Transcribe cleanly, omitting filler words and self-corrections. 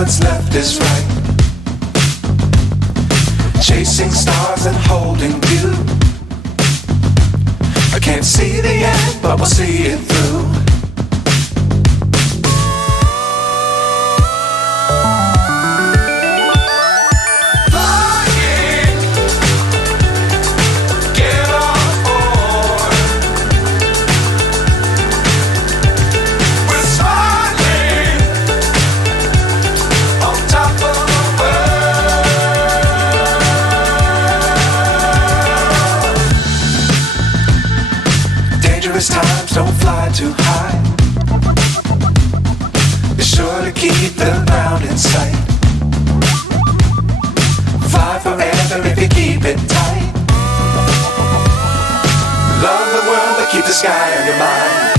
what's left is right. Chasing stars and holding you. I can't see the end, but we'll see it through. Times don't fly too high. Be sure to keep the ground in sight. Fly forever if you keep it tight. Love the world but keep the sky on your mind.